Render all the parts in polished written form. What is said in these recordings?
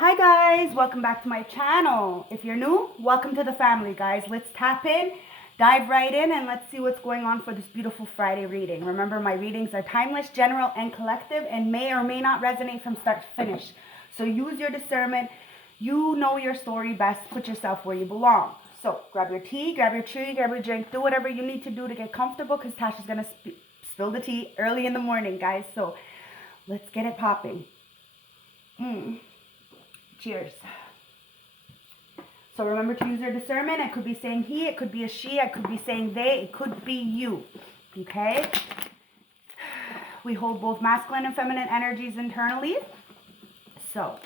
Hi guys, welcome back to my channel. If you're new, welcome to the family, guys. Let's tap in, dive right in, and let's see what's going on for this beautiful Friday reading. Remember, my readings are timeless, general, and collective, and may or may not resonate from start to finish. So use your discernment. You know your story best. Put yourself where you belong. So grab your tea, grab your tree, grab your drink. Do whatever you need to do to get comfortable, because Tasha's going to spill the tea early in the morning, guys. So let's get it popping. Cheers. So remember to use your discernment. I could be saying he, it could be a she, I could be saying they, it could be you. Okay? We hold both masculine and feminine energies internally. So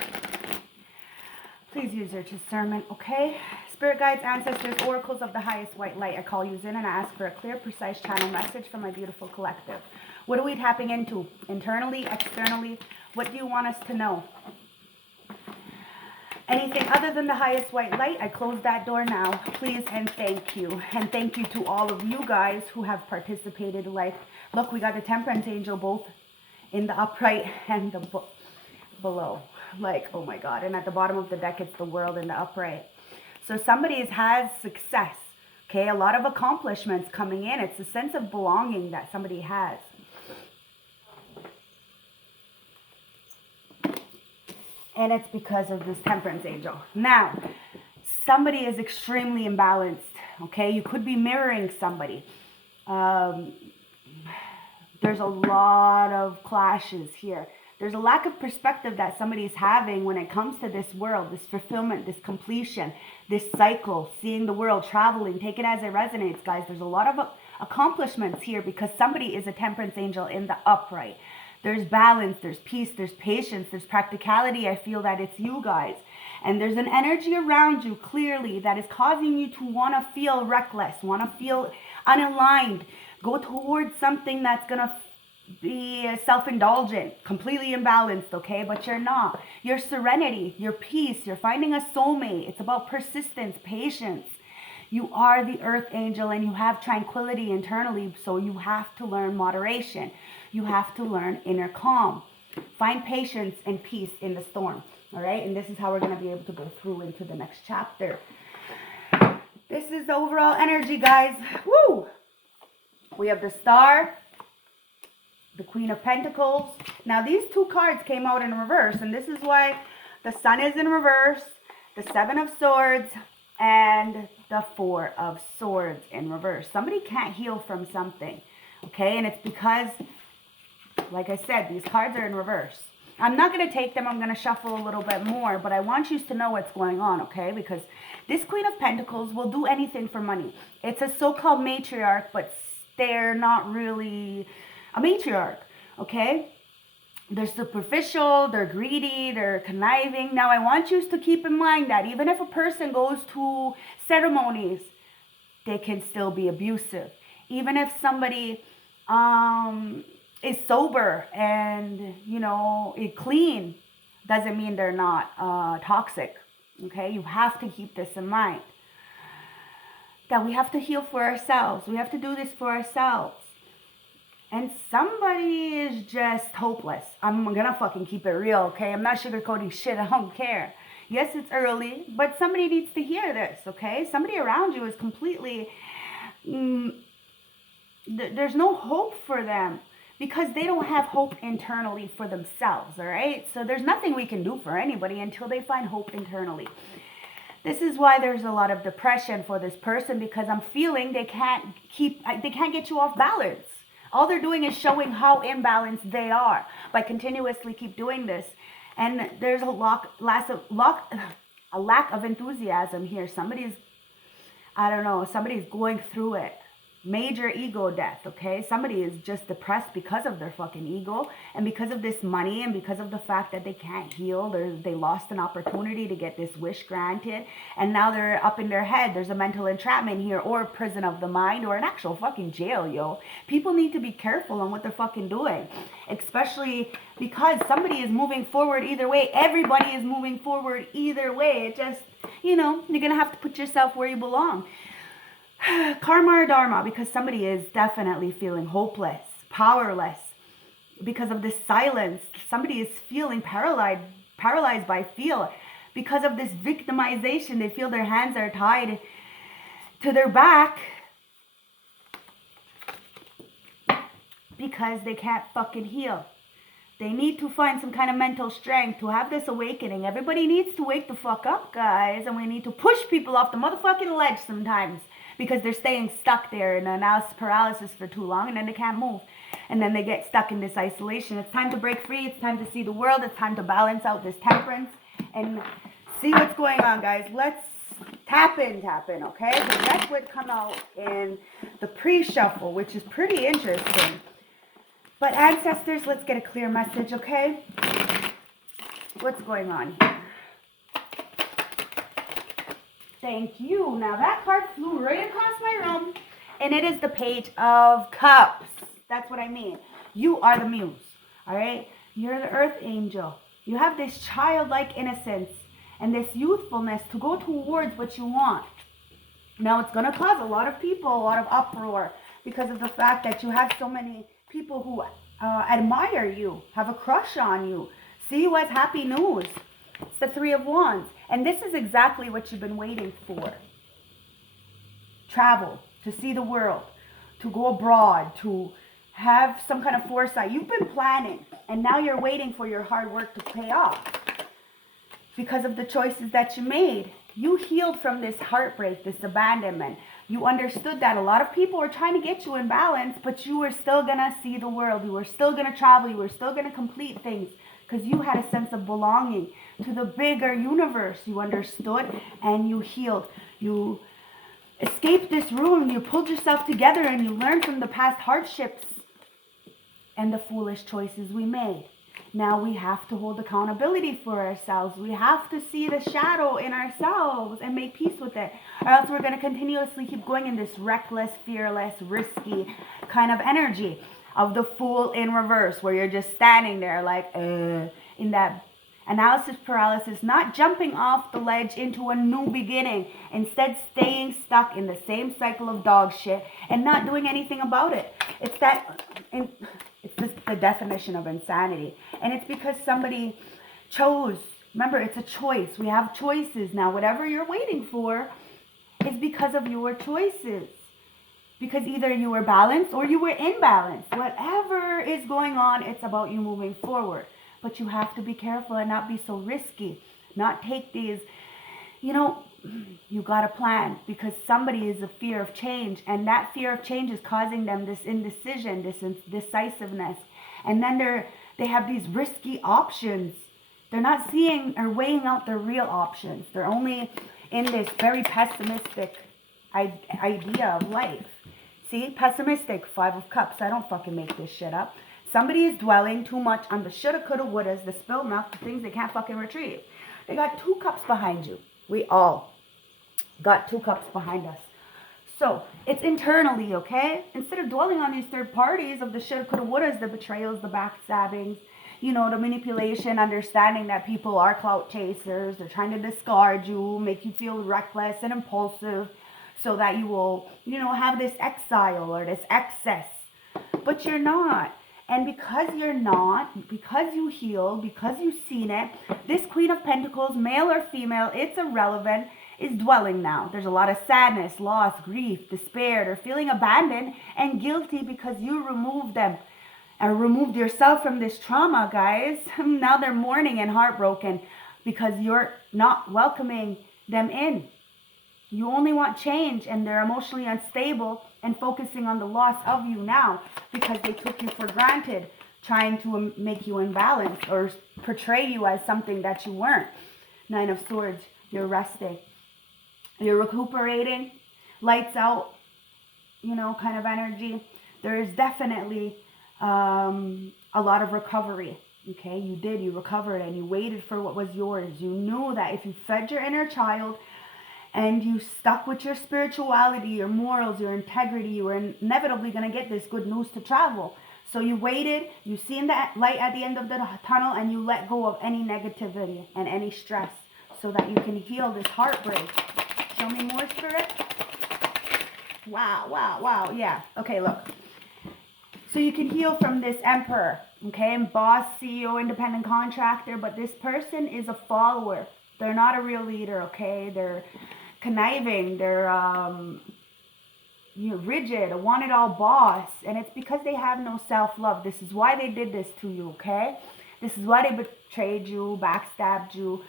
please use your discernment, okay? Spirit guides, ancestors, oracles of the highest white light, I call you in and I ask for a clear, precise channel message from my beautiful collective. What are we tapping into? Internally, externally? What do you want us to know? Anything other than the highest white light, I close that door now. Please and thank you. And thank you to all of you guys who have participated. Like, look, we got the Temperance Angel both in the upright and the below. Like, oh my God. And at the bottom of the deck, it's the World in the upright. So somebody has success. Okay, a lot of accomplishments coming in. It's a sense of belonging that somebody has. And it's because of this Temperance Angel. Now, somebody is extremely imbalanced, okay? You could be mirroring somebody. There's a lot of clashes here. There's a lack of perspective that somebody's having when it comes to this world, this fulfillment, this completion, this cycle, seeing the world, traveling. Take it as it resonates, guys. There's a lot of accomplishments here because somebody is a Temperance Angel in the upright. There's balance, there's peace, there's patience, there's practicality. I feel that it's you guys. And there's an energy around you clearly that is causing you to want to feel reckless, want to feel unaligned, go towards something that's going to be self-indulgent, completely imbalanced, okay? But you're not. Your serenity, your peace, you're finding a soulmate. It's about persistence, patience. You are the Earth Angel and you have tranquility internally, so you have to learn moderation. You have to learn inner calm. Find patience and peace in the storm, all right? And this is how we're going to be able to go through into the next chapter. This is the overall energy, guys. Woo! We have the Star, the Queen of Pentacles. Now, these two cards came out in reverse, and this is why the Sun is in reverse, the Seven of Swords, and the Four of Swords in reverse. Somebody can't heal from something, okay? And it's because, like I said, these cards are in reverse. I'm not going to take them. I'm going to shuffle a little bit more, but I want you to know what's going on, okay? Because this Queen of Pentacles will do anything for money. It's a so-called matriarch, but they're not really a matriarch, okay? They're superficial, they're greedy, they're conniving. Now, I want you to keep in mind that even if a person goes to ceremonies, they can still be abusive. Even if somebody is sober and, you know, clean, doesn't mean they're not toxic, okay? You have to keep this in mind. That we have to heal for ourselves. We have to do this for ourselves. And somebody is just hopeless. I'm going to fucking keep it real, okay? I'm not sugarcoating shit. I don't care. Yes, it's early, but somebody needs to hear this, okay? Somebody around you is completely... there's no hope for them because they don't have hope internally for themselves, all right? So there's nothing we can do for anybody until they find hope internally. This is why there's a lot of depression for this person, because I'm feeling they can't get you off balance. All they're doing is showing how imbalanced they are by continuously keep doing this. And there's a lack of enthusiasm here. Somebody's going through it. Major ego death, okay? Somebody is just depressed because of their fucking ego and because of this money and because of the fact that they can't heal. They lost an opportunity to get this wish granted, and now they're up in their head. There's a mental entrapment here, or a prison of the mind, or an actual fucking jail, yo. People need to be careful on what they're fucking doing, especially because somebody is moving forward either way. Everybody is moving forward either way. It just, you know, you're gonna have to put yourself where you belong. Karma or dharma, because somebody is definitely feeling hopeless, powerless, because of this silence. Somebody is feeling paralyzed paralyzed by fear. Because of this victimization, they feel their hands are tied to their back because they can't fucking heal. They need to find some kind of mental strength to have this awakening. Everybody needs to wake the fuck up, guys. And we need to push people off the motherfucking ledge sometimes because they're staying stuck there in analysis paralysis for too long, and then they can't move. And then they get stuck in this isolation. It's time to break free. It's time to see the world. It's time to balance out this temperance and see what's going on, guys. Let's tap in, okay? The deck would come out in the pre-shuffle, which is pretty interesting. But ancestors, let's get a clear message, okay? What's going on here? Thank you. Now that card flew right across my room, and it is the Page of Cups. That's what I mean. You are the muse, all right? You're the earth angel. You have this childlike innocence and this youthfulness to go towards what you want. Now, it's going to cause a lot of people a lot of uproar because of the fact that you have so many people who admire you, have a crush on you, see you as happy news. It's the Three of Wands. And this is exactly what you've been waiting for. Travel, to see the world, to go abroad, to have some kind of foresight. You've been planning, and now you're waiting for your hard work to pay off because of the choices that you made. You healed from this heartbreak, this abandonment. You understood that a lot of people were trying to get you in balance, but you were still going to see the world. You were still going to travel. You were still going to complete things because you had a sense of belonging to the bigger universe. You understood and you healed. You escaped this room. You pulled yourself together and you learned from the past hardships and the foolish choices we made. Now we have to hold accountability for ourselves. We have to see the shadow in ourselves and make peace with it. Or else we're going to continuously keep going in this reckless, fearless, risky kind of energy of the fool in reverse, where you're just standing there like, in that analysis paralysis, not jumping off the ledge into a new beginning. Instead, staying stuck in the same cycle of dog shit and not doing anything about it. It's just the definition of insanity. And it's because somebody chose. Remember, it's a choice. We have choices. Now, whatever you're waiting for is because of your choices. Because either you were balanced or you were imbalanced. Whatever is going on, it's about you moving forward. But you have to be careful and not be so risky. Not take these, you got to plan, because somebody is a fear of change, and that fear of change is causing them this indecision, this indecisiveness. And then they have these risky options. They're not seeing or weighing out their real options. They're only in this very pessimistic idea of life. See, pessimistic, Five of Cups. I don't fucking make this shit up. Somebody is dwelling too much on the shoulda, coulda, wouldas, the spilled milk, the things they can't fucking retrieve. They got 2 cups behind you. We all got 2 cups behind us. So it's internally, okay? Instead of dwelling on these third parties of the shoulda, coulda, wouldas, the betrayals, the backstabbings, the manipulation, understanding that people are clout chasers. They're trying to discard you, make you feel reckless and impulsive so that you will, have this exile or this excess. But you're not. And because you're not, because you healed, because you've seen it, this Queen of Pentacles, male or female, it's irrelevant, is dwelling now. There's a lot of sadness, loss, grief, despair. They're feeling abandoned and guilty because you removed them and removed yourself from this trauma, guys. Now they're mourning and heartbroken because you're not welcoming them in. You only want change, and they're emotionally unstable and focusing on the loss of you now because they took you for granted, trying to make you imbalanced or portray you as something that you weren't. 9 of Swords, you're resting. You're recuperating, lights out, kind of energy. There is definitely a lot of recovery. Okay, you recovered and you waited for what was yours. You knew that if you fed your inner child and you stuck with your spirituality, your morals, your integrity, you were inevitably going to get this good news to travel. So you waited, you seen that light at the end of the tunnel, and you let go of any negativity and any stress so that you can heal this heartbreak. Show me more, Spirit. Wow. Yeah. Okay, look. So you can heal from this Emperor, Okay, and boss, CEO, independent contractor, but this person is a follower. They're not a real leader, okay? They're conniving, they're rigid, a want-it-all boss, and it's because they have no self-love. This is why they did this to you, okay? This is why they betrayed you, backstabbed you,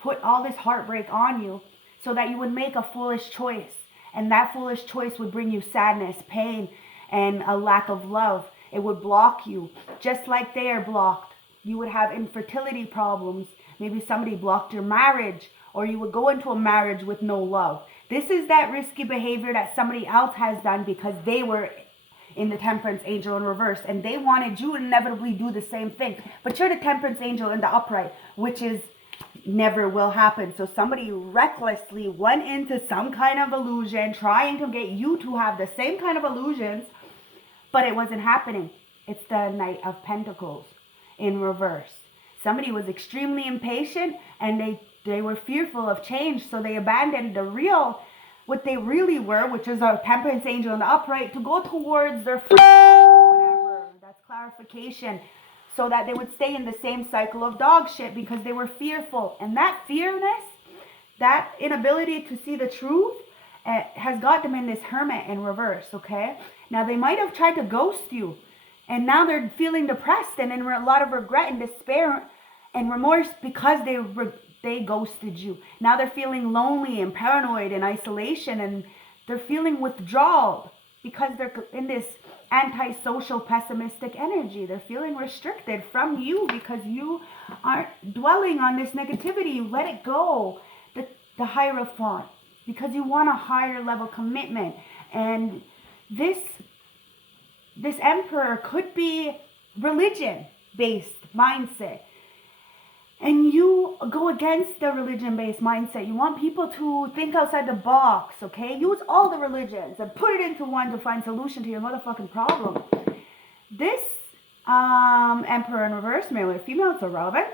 put all this heartbreak on you so that you would make a foolish choice. And that foolish choice would bring you sadness, pain, and a lack of love. It would block you, just like they are blocked. You would have infertility problems. Maybe somebody blocked your marriage, or you would go into a marriage with no love. This is that risky behavior that somebody else has done because they were in the temperance angel in reverse, and they wanted you to inevitably do the same thing. But you're the temperance angel in the upright, which is never will happen. So somebody recklessly went into some kind of illusion, trying to get you to have the same kind of illusions, but it wasn't happening. It's the Knight of Pentacles in reverse. Somebody was extremely impatient, and they were fearful of change, so they abandoned what they really were, which is a temperance angel in the upright, to go towards their friend or whatever. That's clarification. So that they would stay in the same cycle of dog shit because they were fearful. And that fearness, that inability to see the truth, has got them in this hermit in reverse, okay? Now, they might have tried to ghost you, and now they're feeling depressed and in a lot of regret and despair and remorse because they ghosted you. Now they're feeling lonely and paranoid and isolation, and they're feeling withdrawal because they're in this antisocial, pessimistic energy. They're feeling restricted from you because you aren't dwelling on this negativity. You let it go. The Hierophant, because you want a higher level commitment. And this Emperor could be religion-based mindset. And you go against the religion-based mindset. You want people to think outside the box, okay? Use all the religions and put it into one to find solution to your motherfucking problem. This Emperor in reverse, male or female, it's irrelevant,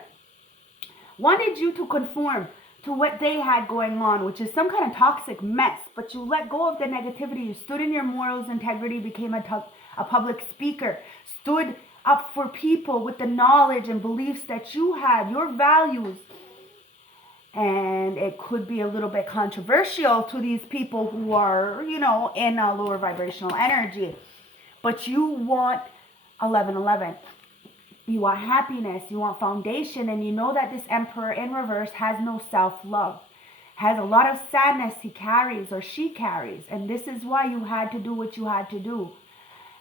wanted you to conform to what they had going on, which is some kind of toxic mess. But you let go of the negativity. You stood in your morals, integrity, became a public speaker, stood up for people with the knowledge and beliefs that you had, your values. And it could be a little bit controversial to these people who are, in a lower vibrational energy. But you want 1111. You want happiness, you want foundation, and you know that this Emperor in reverse has no self-love, has a lot of sadness he carries or she carries, and this is why you had to do what you had to do.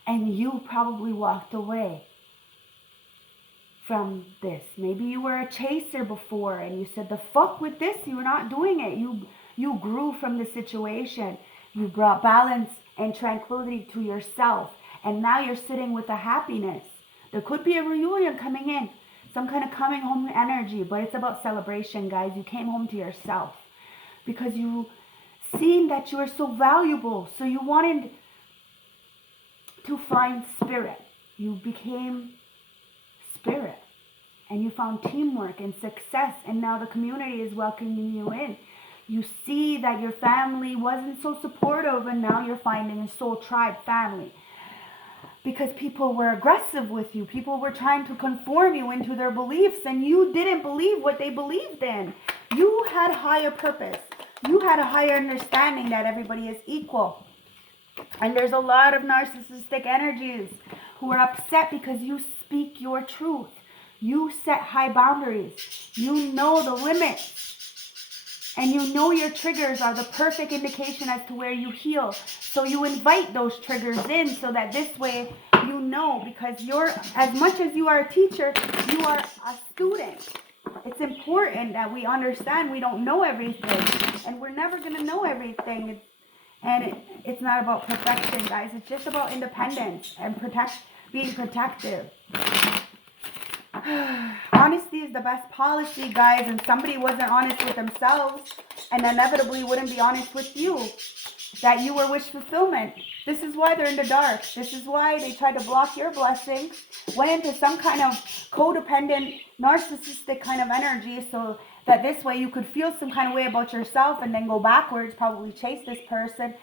And you probably walked away from this. Maybe you were a chaser before and you said, the fuck with this, you were not doing it. You grew from the situation. You brought balance and tranquility to yourself, and now you're sitting with the happiness. There could be a reunion coming in, some kind of coming home energy, but it's about celebration, guys. You came home to yourself because you seen that you are so valuable. So you wanted to find spirit. You became spirit, and you found teamwork and success, and now the community is welcoming you in. You see that your family wasn't so supportive, and now you're finding a soul tribe family. Because people were aggressive with you. People were trying to conform you into their beliefs, and you didn't believe what they believed in. You had a higher purpose. You had a higher understanding that everybody is equal. And there's a lot of narcissistic energies who are upset because you speak your truth. You set high boundaries. You know the limits. And you know your triggers are the perfect indication as to where you heal. So you invite those triggers in so that this way you know, because as much as you are a teacher, you are a student. It's important that we understand we don't know everything. And we're never going to know everything. It's not about perfection, guys. It's just about independence and being protective. Honesty is the best policy, guys, and somebody wasn't honest with themselves and inevitably wouldn't be honest with you, that you were wish fulfillment. This is why they're in the dark. This is why they tried to block your blessings, went into some kind of codependent, narcissistic kind of energy so that this way you could feel some kind of way about yourself and then go backwards, probably chase this person.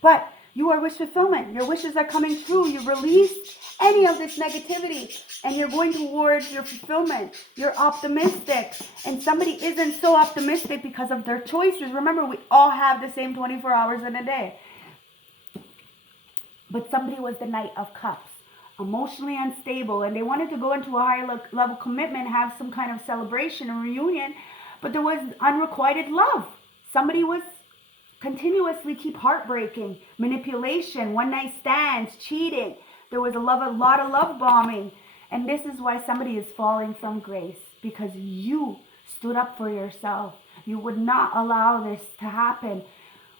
But you are wish fulfillment. Your wishes are coming true. You released any of this negativity, and you're going towards your fulfillment. You're optimistic, and somebody isn't so optimistic because of their choices. Remember, we all have the same 24 hours in a day. But somebody was the Knight of Cups, emotionally unstable, and they wanted to go into a higher level commitment, have some kind of celebration or reunion, but there was unrequited love. Somebody was continuously keep heartbreaking, manipulation, one night stands, cheating. There was a lot of love bombing. And this is why somebody is falling from grace, because you stood up for yourself. You would not allow this to happen,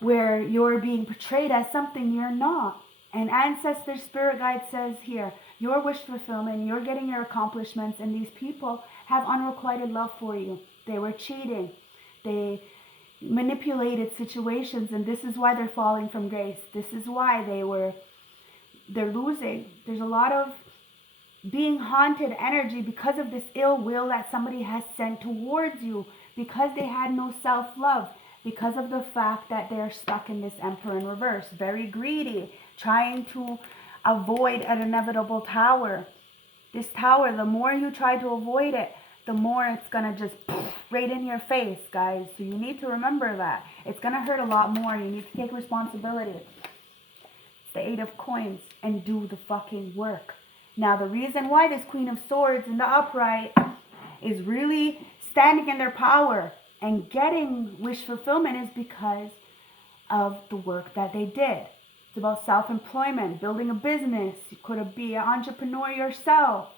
where you're being portrayed as something you're not. And ancestor spirit guide says here, your wish fulfillment, you're getting your accomplishments, and these people have unrequited love for you. They were cheating. They manipulated situations, and this is why they're falling from grace. This is why they're losing. There's a lot of being haunted energy because of this ill will that somebody has sent towards you, because they had no self-love, because of the fact that they're stuck in this Emperor in reverse, very greedy, trying to avoid an inevitable tower. This tower, the more you try to avoid it, the more it's going to just right in your face, guys. So you need to remember that. It's going to hurt a lot more. You need to take responsibility. It's the 8 of Coins, and do the fucking work. Now, the reason why this Queen of Swords in the upright is really standing in their power and getting wish fulfillment is because of the work that they did. It's about self-employment, building a business. You could be an entrepreneur yourself.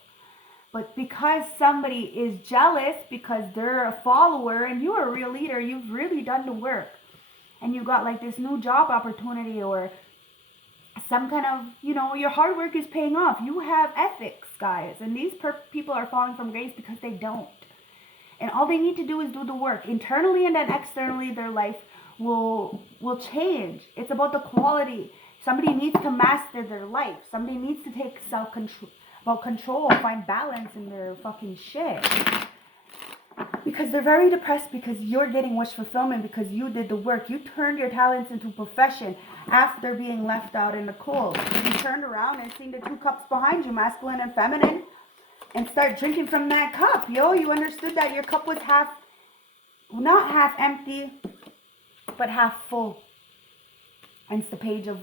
But because somebody is jealous, because they're a follower and you're a real leader, you've really done the work. And you got like this new job opportunity, or some kind of, your hard work is paying off. You have ethics, guys. And these people are falling from grace because they don't. And all they need to do is do the work. Internally and then externally, their life will change. It's about the quality. Somebody needs to master their life. Somebody needs to take control, find balance in their fucking shit. Because they're very depressed because you're getting wish fulfillment, because you did the work. You turned your talents into a profession after being left out in the cold. You turned around and seen the 2 cups behind you, masculine and feminine, and start drinking from that cup. You understood that your cup was not half empty, but half full. And it's the Page of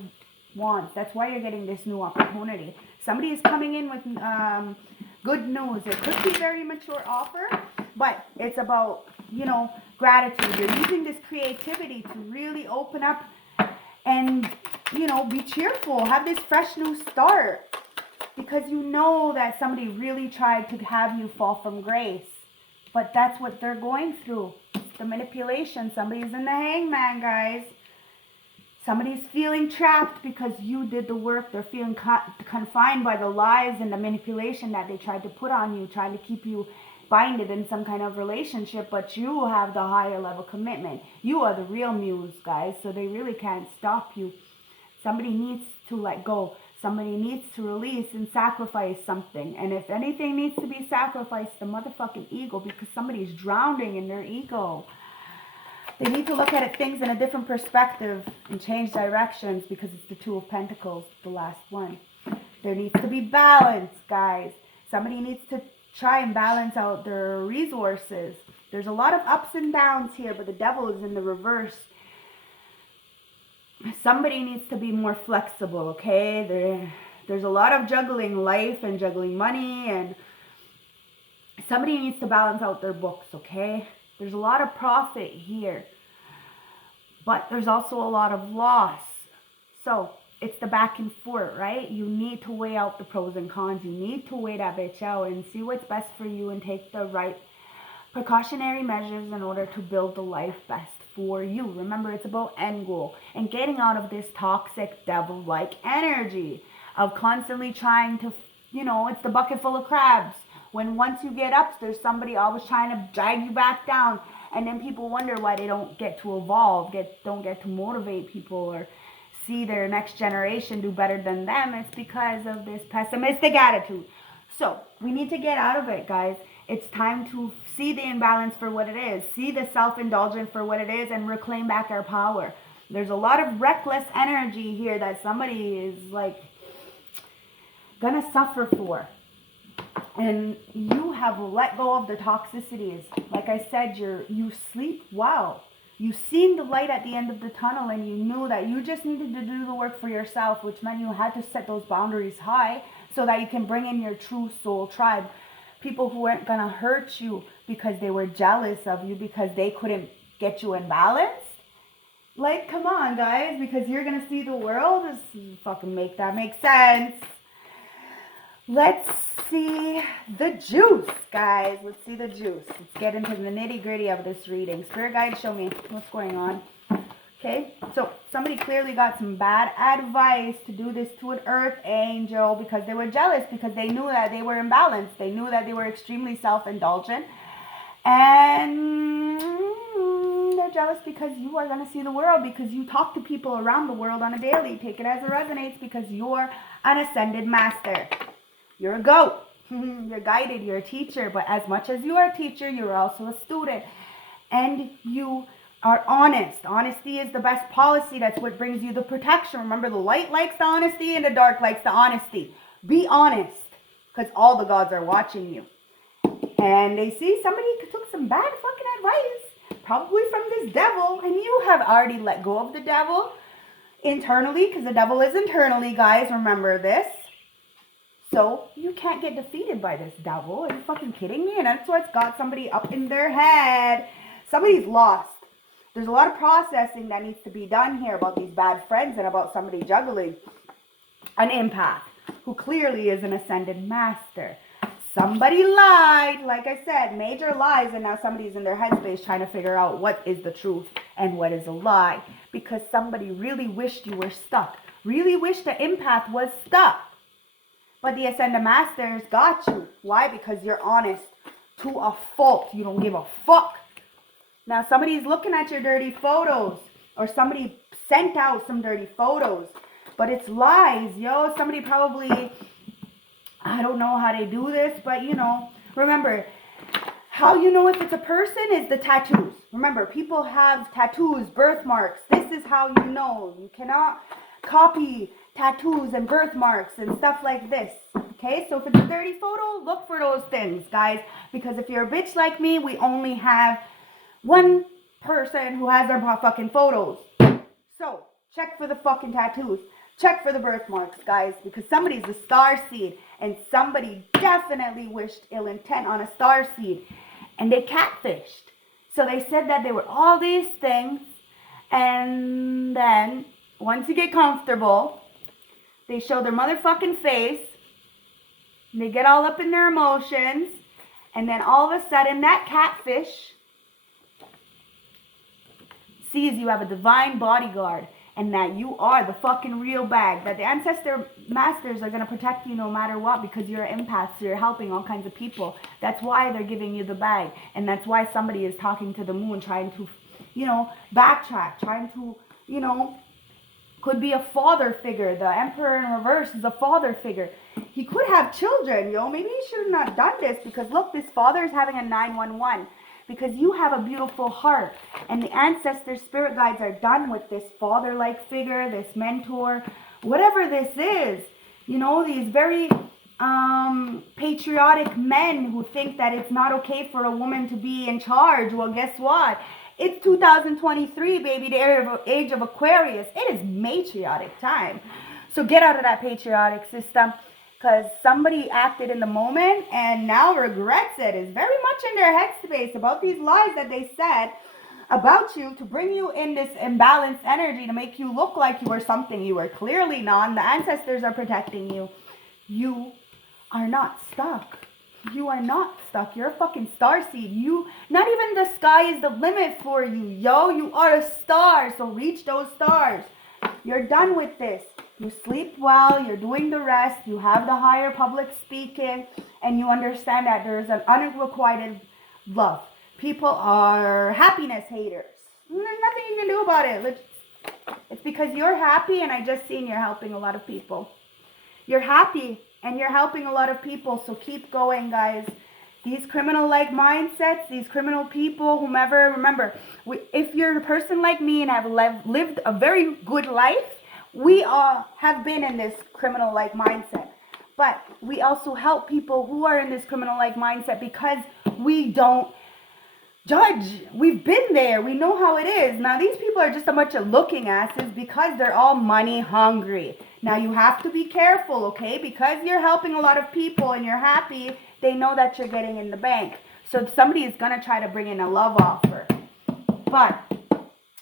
Wands. That's why you're getting this new opportunity. Somebody is coming in with good news. It could be a very mature offer, but it's about, gratitude. You're using this creativity to really open up and, be cheerful. Have this fresh new start, because you know that somebody really tried to have you fall from grace. But that's what they're going through. It's the manipulation. Somebody's in the hangman, guys. Somebody's feeling trapped because you did the work. They're feeling confined by the lies and the manipulation that they tried to put on you, trying to keep you binded in some kind of relationship. But you have the higher level commitment. You are the real muse, guys, so they really can't stop you. Somebody needs to let go. Somebody needs to release and sacrifice something. And if anything needs to be sacrificed, the motherfucking ego, because somebody's drowning in their ego. They need to look at things in a different perspective and change directions, because it's the 2 of Pentacles, the last one. There needs to be balance, guys. Somebody needs to try and balance out their resources. There's a lot of ups and downs here, but the Devil is in the reverse. Somebody needs to be more flexible, okay? There's a lot of juggling life and juggling money, and somebody needs to balance out their books, okay? There's a lot of profit here, but there's also a lot of loss. So it's the back and forth, right? You need to weigh out the pros and cons. You need to weigh that bitch out and see what's best for you and take the right precautionary measures in order to build the life best for you. Remember, it's about end goal and getting out of this toxic devil-like energy of constantly trying to, it's the bucket full of crabs. When once you get up, there's somebody always trying to drag you back down. And then people wonder why they don't get to evolve, don't get to motivate people or see their next generation do better than them. It's because of this pessimistic attitude. So we need to get out of it, guys. It's time to see the imbalance for what it is. See the self-indulgence for what it is and reclaim back our power. There's a lot of reckless energy here that somebody is like gonna suffer for. And you have let go of the toxicities. Like I said, you sleep well. You've seen the light at the end of the tunnel, and you knew that you just needed to do the work for yourself, which meant you had to set those boundaries high so that you can bring in your true soul tribe. People who weren't gonna hurt you because they were jealous of you because they couldn't get you in balance. Like, come on, guys, because you're gonna see the world. Just fucking make that make sense. Let's see the juice, guys. Let's see the juice. Let's get into the nitty-gritty of this reading. Spirit guide, show me what's going on. Okay, so somebody clearly got some bad advice to do this to an earth angel because they were jealous, because they knew that they were imbalanced. They knew that they were extremely self-indulgent. And they're jealous because you are going to see the world, because you talk to people around the world on a daily. Take it as it resonates, because you're an ascended master. You're a goat. You're guided. You're a teacher. But as much as you are a teacher, you're also a student. And you are honest. Honesty is the best policy. That's what brings you the protection. Remember, the light likes the honesty and the dark likes the honesty. Be honest, because all the gods are watching you. And they see somebody took some bad fucking advice, probably from this devil, and you have already let go of the devil internally, because the devil is internally, guys. Remember this. So you can't get defeated by this devil. Are you fucking kidding me? And that's what's got somebody up in their head. Somebody's lost. There's a lot of processing that needs to be done here about these bad friends and about somebody juggling an empath who clearly is an ascended master. Somebody lied, like I said, major lies, and now somebody's in their headspace trying to figure out what is the truth and what is a lie, because somebody really wished you were stuck, really wished the empath was stuck. But the ascended masters got you. Why? Because you're honest to a fault. You don't give a fuck. Now somebody's looking at your dirty photos, or somebody sent out some dirty photos, but it's lies, yo. Somebody probably, I don't know how they do this, but you know, remember, how you know if it's a person is the tattoos. Remember, people have tattoos, birthmarks. This is how you know. You cannot copy tattoos and birthmarks and stuff like this. Okay, so if it's a dirty photo, look for those things, guys. Because if you're a bitch like me, we only have one person who has their fucking photos. So check for the fucking tattoos. Check for the birthmarks, guys, because somebody's a star seed, and somebody definitely wished ill intent on a star seed, and they catfished. So they said that they were all these things, and then once you get comfortable, they show their motherfucking face, and they get all up in their emotions, and then all of a sudden that catfish sees you have a divine bodyguard, and that you are the fucking real bag, that the ancestor masters are going to protect you no matter what, because you're an empath, so you're helping all kinds of people. That's why they're giving you the bag, and that's why somebody is talking to the moon, trying to, you know, backtrack, trying to, you know, could be a father figure. The emperor in reverse is a father figure. He could have children, yo. Maybe he should have not done this, because look, this father is having a 911. Because you have a beautiful heart, and the ancestors, spirit guides are done with this father-like figure, this mentor, whatever this is. You know, these very patriotic men who think that it's not okay for a woman to be in charge. Well, guess what? It's 2023, baby, the age of Aquarius. It is matriarchic time. So get out of that patriotic system, because somebody acted in the moment and now regrets it, is very much in their headspace about these lies that they said about you to bring you in this imbalanced energy, to make you look like you are something you are clearly not. The ancestors are protecting you. You are not stuck. You are not stuck. You're a fucking starseed. Not even the sky is the limit for you, yo. You are a star, so reach those stars. You're done with this. You sleep well, you're doing the rest, you have the higher public speaking, and you understand that there's an unrequited love. People are happiness haters. There's nothing you can do about it. It's because you're happy, and I just seen you're helping a lot of people. You're happy, and you're helping a lot of people, so keep going, guys. These criminal-like mindsets, these criminal people, whomever, remember, if you're a person like me and have lived a very good life, we all have been in this criminal-like mindset. But we also help people who are in this criminal-like mindset because we don't judge. We've been there. We know how it is. Now, these people are just a bunch of looking asses because they're all money hungry. Now, you have to be careful, okay? Because you're helping a lot of people and you're happy, they know that you're getting in the bank. So somebody is going to try to bring in a love offer. But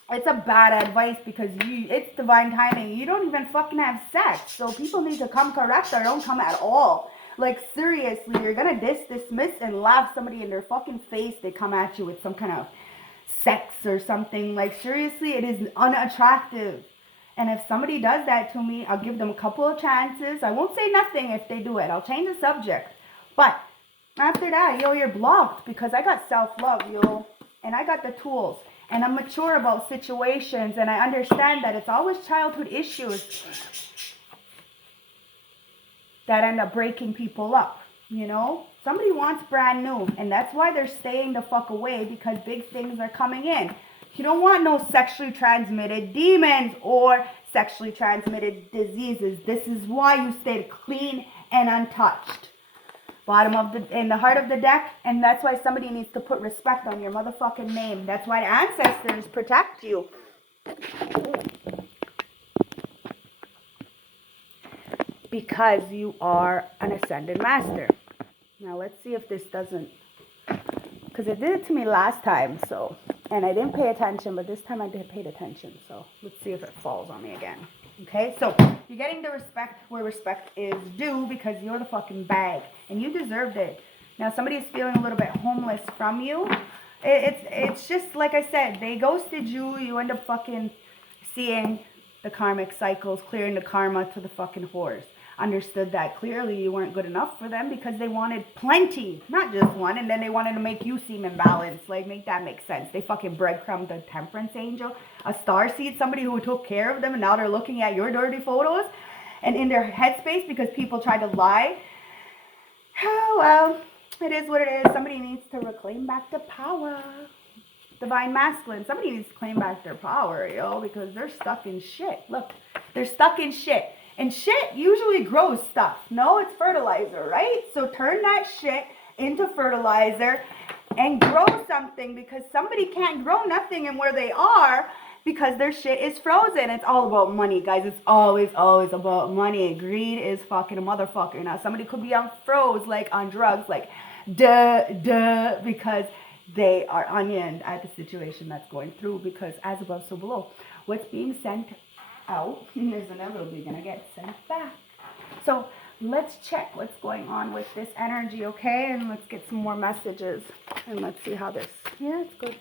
it's a bad advice because it's divine timing. You don't even fucking have sex. So people need to come correct or don't come at all. Like, seriously, you're going to dismiss and laugh somebody in their fucking face. They come at you with some kind of sex or something. Like, seriously, it is unattractive. And if somebody does that to me, I'll give them a couple of chances. I won't say nothing if they do it. I'll change the subject. But after that, yo, you're blocked because I got self-love, yo. And I got the tools. And I'm mature about situations. And I understand that it's always childhood issues that end up breaking people up, you know? Somebody wants brand new. And that's why they're staying the fuck away, because big things are coming in. You don't want no sexually transmitted demons or sexually transmitted diseases. This is why you stayed clean and untouched. Bottom of in the heart of the deck. And that's why somebody needs to put respect on your motherfucking name. That's why the ancestors protect you. Because you are an ascended master. Now let's see if this doesn't, because it did it to me last time, so, and I didn't pay attention, but this time I did pay attention, so let's see if it falls on me again. Okay, so you're getting the respect where respect is due because you're the fucking bag, and you deserved it. Now somebody's feeling a little bit homeless from you. It's just like I said, they ghosted you. You end up fucking seeing the karmic cycles, clearing the karma to the fucking whores. Understood that clearly you weren't good enough for them because they wanted plenty, not just one, and then they wanted to make you seem imbalanced. Like, make that make sense. They fucking breadcrumbed the temperance angel, a starseed, somebody who took care of them, and now they're looking at your dirty photos and in their headspace because people tried to lie. Oh, well, it is what it is. Somebody needs to reclaim back the power. Divine masculine. Somebody needs to claim back their power, yo, because they're stuck in shit. Look, they're stuck in shit. And shit usually grows stuff. No, it's fertilizer, right? So turn that shit into fertilizer and grow something, because somebody can't grow nothing in where they are because their shit is frozen. It's all about money, guys. It's always about money. Greed is fucking a motherfucker. Now, somebody could be on froze, like on drugs, like duh, because they are onioned at the situation that's going through, because as above, so below. What's being sent out is inevitably going to get sent back. So let's check what's going on with this energy, okay? And let's get some more messages. And let's see how this, yeah, it's good.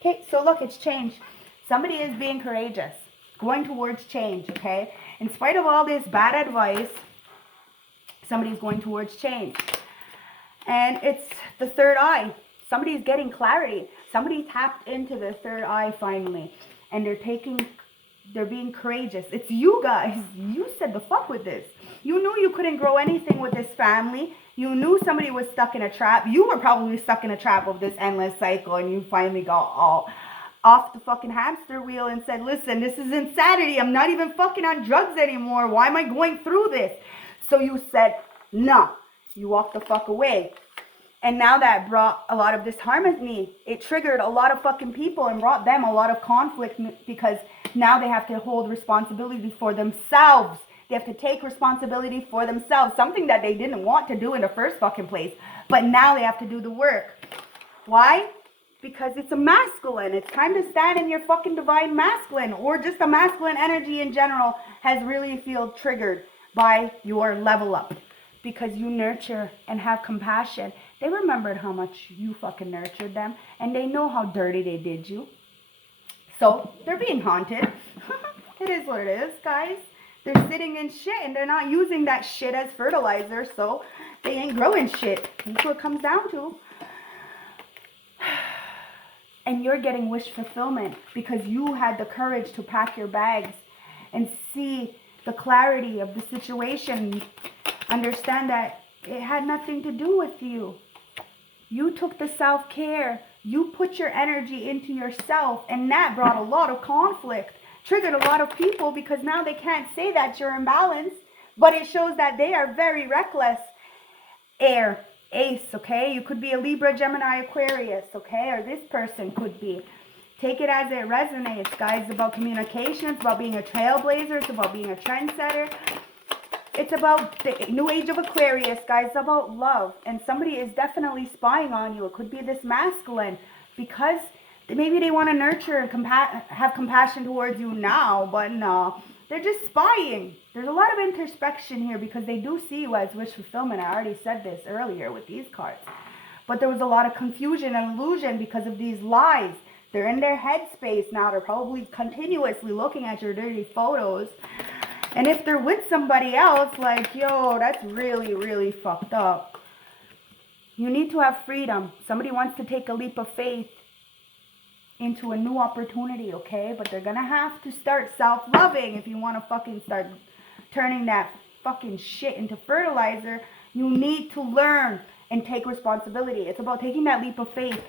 Okay, so look, it's change. Somebody is being courageous, going towards change, okay? In spite of all this bad advice, somebody's going towards change. And it's the third eye. Somebody's getting clarity. Somebody tapped into the third eye finally. And they're being courageous. It's you guys. You said the fuck with this. You knew you couldn't grow anything with this family. You knew somebody was stuck in a trap. You were probably stuck in a trap of this endless cycle, and you finally got all off the fucking hamster wheel and said, listen, this is insanity. I'm not even fucking on drugs anymore. Why am I going through this? So you said, no. You walked the fuck away. And now that brought a lot of disharmony. It triggered a lot of fucking people and brought them a lot of conflict, because now they have to hold responsibility for themselves. They have to take responsibility for themselves. Something that they didn't want to do in the first fucking place. But now they have to do the work. Why? Because it's a masculine. It's time to stand in your fucking divine masculine. Or just a masculine energy in general has really feel triggered by your level up. Because you nurture and have compassion. They remembered how much you fucking nurtured them. And they know how dirty they did you. So, they're being haunted. It is what it is, guys. They're sitting in shit and they're not using that shit as fertilizer. So, they ain't growing shit. That's what it comes down to. And you're getting wish fulfillment because you had the courage to pack your bags and see the clarity of the situation. Understand that it had nothing to do with you. You took the self-care. You put your energy into yourself, and that brought a lot of conflict. Triggered a lot of people because now they can't say that you're imbalanced But it shows that they are very reckless. Air, ace, okay? You could be a Libra, Gemini, Aquarius, okay? Or this person could be. Take it as it resonates, guys. It's about communication. It's about being a trailblazer. It's about being a trendsetter. It's about the new age of Aquarius, guys. It's about love. And somebody is definitely spying on you. It could be this masculine because maybe they want to nurture and have compassion towards you now, but no. They're just spying. There's a lot of introspection here because they do see you as wish fulfillment. I already said this earlier with these cards. But there was a lot of confusion and illusion because of these lies. They're in their headspace now. They're probably continuously looking at your dirty photos. And if they're with somebody else, like, yo, that's really, really fucked up. You need to have freedom. Somebody wants to take a leap of faith into a new opportunity, okay? But they're gonna have to start self-loving if you want to fucking start turning that fucking shit into fertilizer. You need to learn and take responsibility. It's about taking that leap of faith,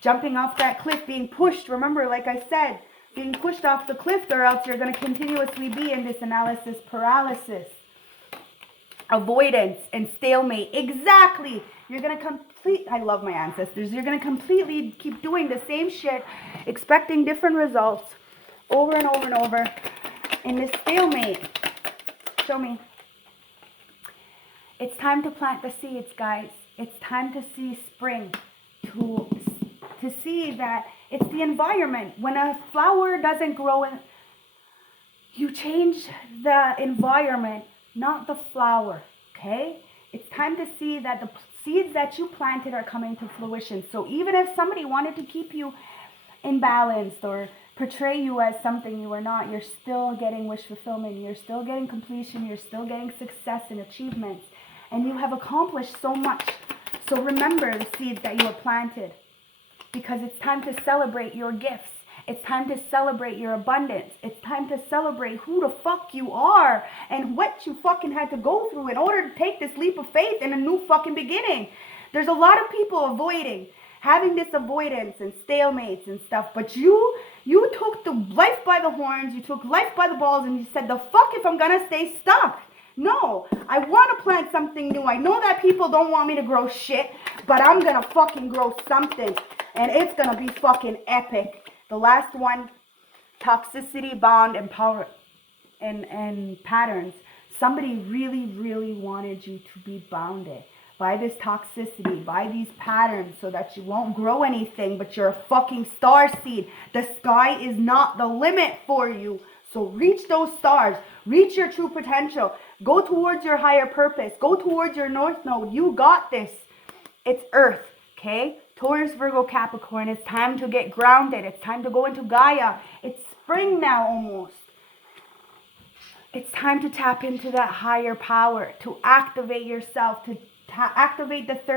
jumping off that cliff, being pushed. Remember, like I said, being pushed off the cliff, or else you're going to continuously be in this analysis paralysis, avoidance, and stalemate. Exactly. You're going to I love my ancestors. You're going to completely keep doing the same shit, expecting different results over and over and over in this stalemate. Show me. It's time to plant the seeds, guys. It's time to see spring, to see that it's the environment. When a flower doesn't grow, you change the environment, not the flower, okay? It's time to see that the seeds that you planted are coming to fruition. So even if somebody wanted to keep you imbalanced or portray you as something you are not, you're still getting wish fulfillment. You're still getting completion. You're still getting success and achievements. And you have accomplished so much. So remember the seeds that you have planted, because it's time to celebrate your gifts. It's time to celebrate your abundance. It's time to celebrate who the fuck you are and what you fucking had to go through in order to take this leap of faith in a new fucking beginning. There's a lot of people having this avoidance and stalemates and stuff, but you took the life by the horns, you took life by the balls, and you said, the fuck if I'm gonna stay stuck. No, I want to plant something new. I know that people don't want me to grow shit, but I'm gonna fucking grow something, and it's gonna be fucking epic. The last one, toxicity, bond, and power, and patterns. Somebody really, really wanted you to be bounded by this toxicity, by these patterns, so that you won't grow anything, but you're a fucking star seed. The sky is not the limit for you. So reach those stars. Reach your true potential. Go towards your higher purpose. Go towards your North Node. You got this. It's Earth, okay? Taurus, Virgo, Capricorn. It's time to get grounded. It's time to go into Gaia. It's spring now almost. It's time to tap into that higher power, to activate yourself, to activate the third